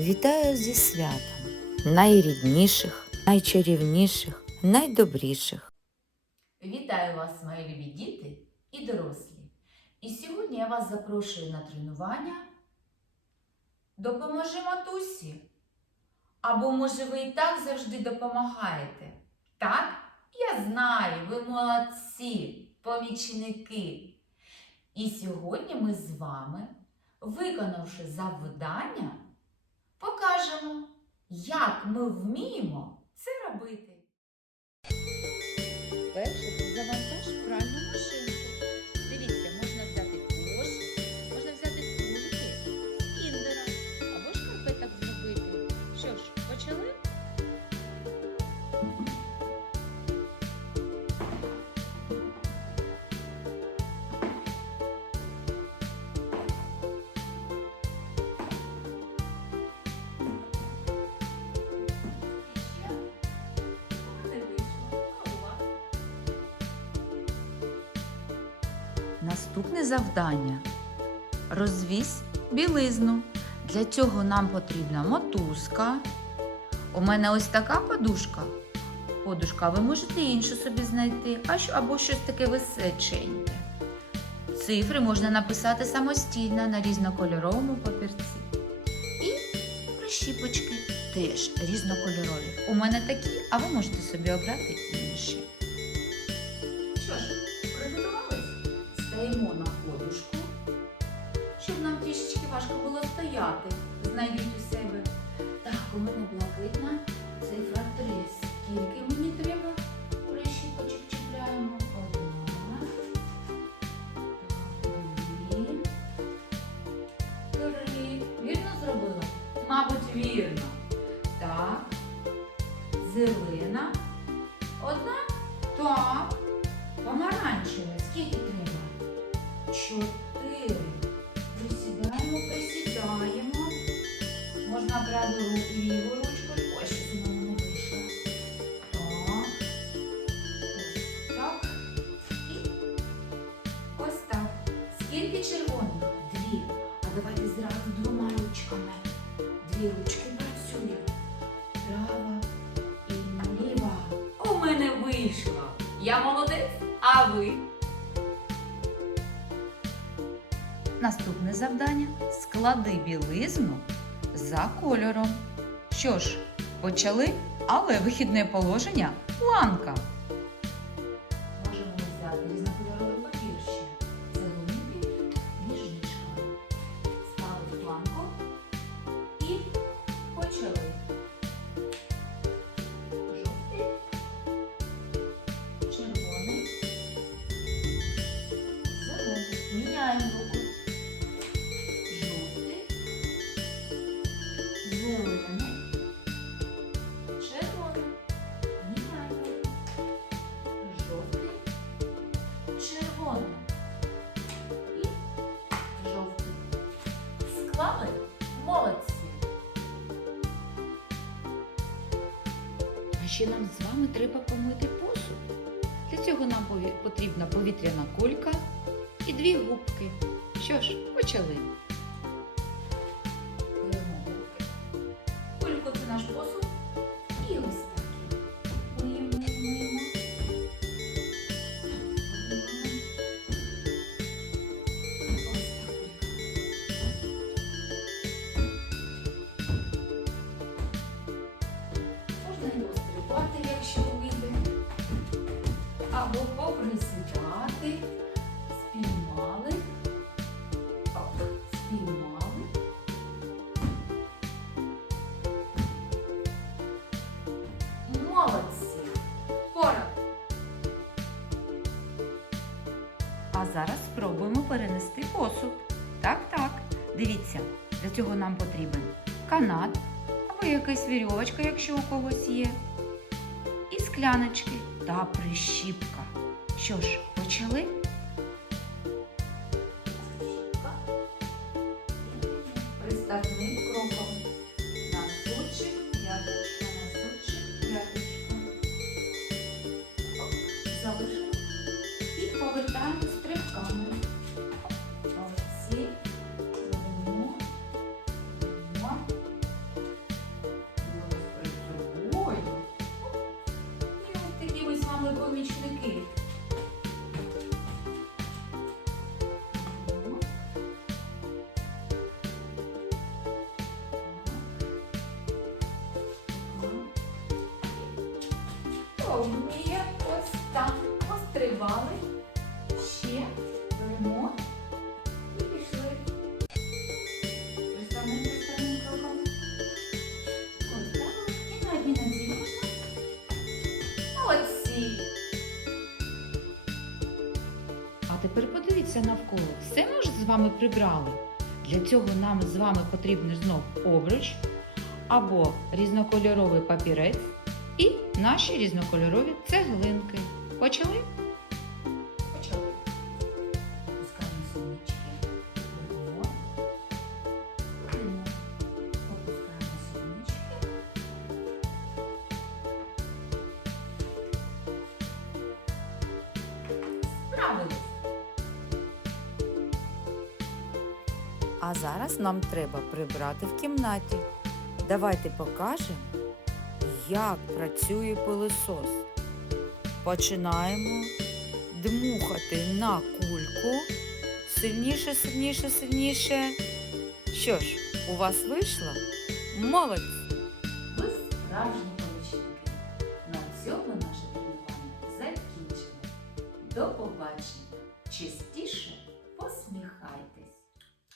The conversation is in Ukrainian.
Вітаю зі святом найрідніших, найчарівніших, найдобріших. Вітаю вас, мої любі діти і дорослі. І сьогодні я вас запрошую на тренування. Допоможи матусі. Або, може, ви і так завжди допомагаєте. Так? Я знаю, ви молодці, помічники. І сьогодні ми з вами, виконавши завдання, покажемо, як ми вміємо це робити. Перше Наступне завдання. Розвісь білизну. Для цього нам потрібна мотузка. У мене ось така подушка. Подушка, ви можете іншу собі знайти, або щось таке височеньке. Цифри можна написати самостійно на різнокольоровому папірці. І прищіпочки теж різнокольорові. У мене такі, а ви можете собі обрати інші. Щоб нам трішечки важко було стояти. Знайдіть у себе. Так, у мене блакитна цифра 3. Скільки мені треба? Прищіпочок чіпляємо. Одна. Дві. Три. Вірно зробила? Мабуть, вірно. Так. Зелена. Одна. Так. Помаранчеве. Скільки треба? Чотири. Можна праву руку, ліву ручку. Ой, щось у мене не вийшло. Так. Ось так. І ось так. Скільки червоних? Дві. А давайте зразу двома ручками. Дві ручки працюють. Права і ліва. У мене вийшло. Я молодець, а ви? Наступне завдання склади білизну за кольором. Що ж, почали, але вихідне положення планка. Склали? Молодці. А ще нам з вами треба помити посуд. Для цього нам потрібна повітряна кулька і дві губки. Що ж, почали. Кульку це наш посуд. А зараз спробуємо перенести посуд. Так, так. Дивіться, для цього нам потрібен канат або якась вірьовочка, якщо у когось є. І скляночки та прищіпка. Що ж, почали? Вміє? Ось так. Пострибали. Ще беремо і пішли. Виставним виставним кроком. Ось так. І на одній нозі можна. Молодці. А тепер подивіться навколо. Все ми ж з вами прибрали. Для цього нам з вами потрібен знов обруч або різнокольоровий папірець і наші різнокольорові цеглинки. Почали? Почали. Опускаємо. Беремо. Беремо. Опускаємо. Справились. А зараз нам треба прибрати в кімнаті. Давайте покажемо, як працює пилосос. Починаємо дмухати на кульку. Сильніше, сильніше, сильніше. Що ж, у вас вийшло? Молодці! Ви справжні помічники. На цьому наше тренування закінчено. До побачення. Частіше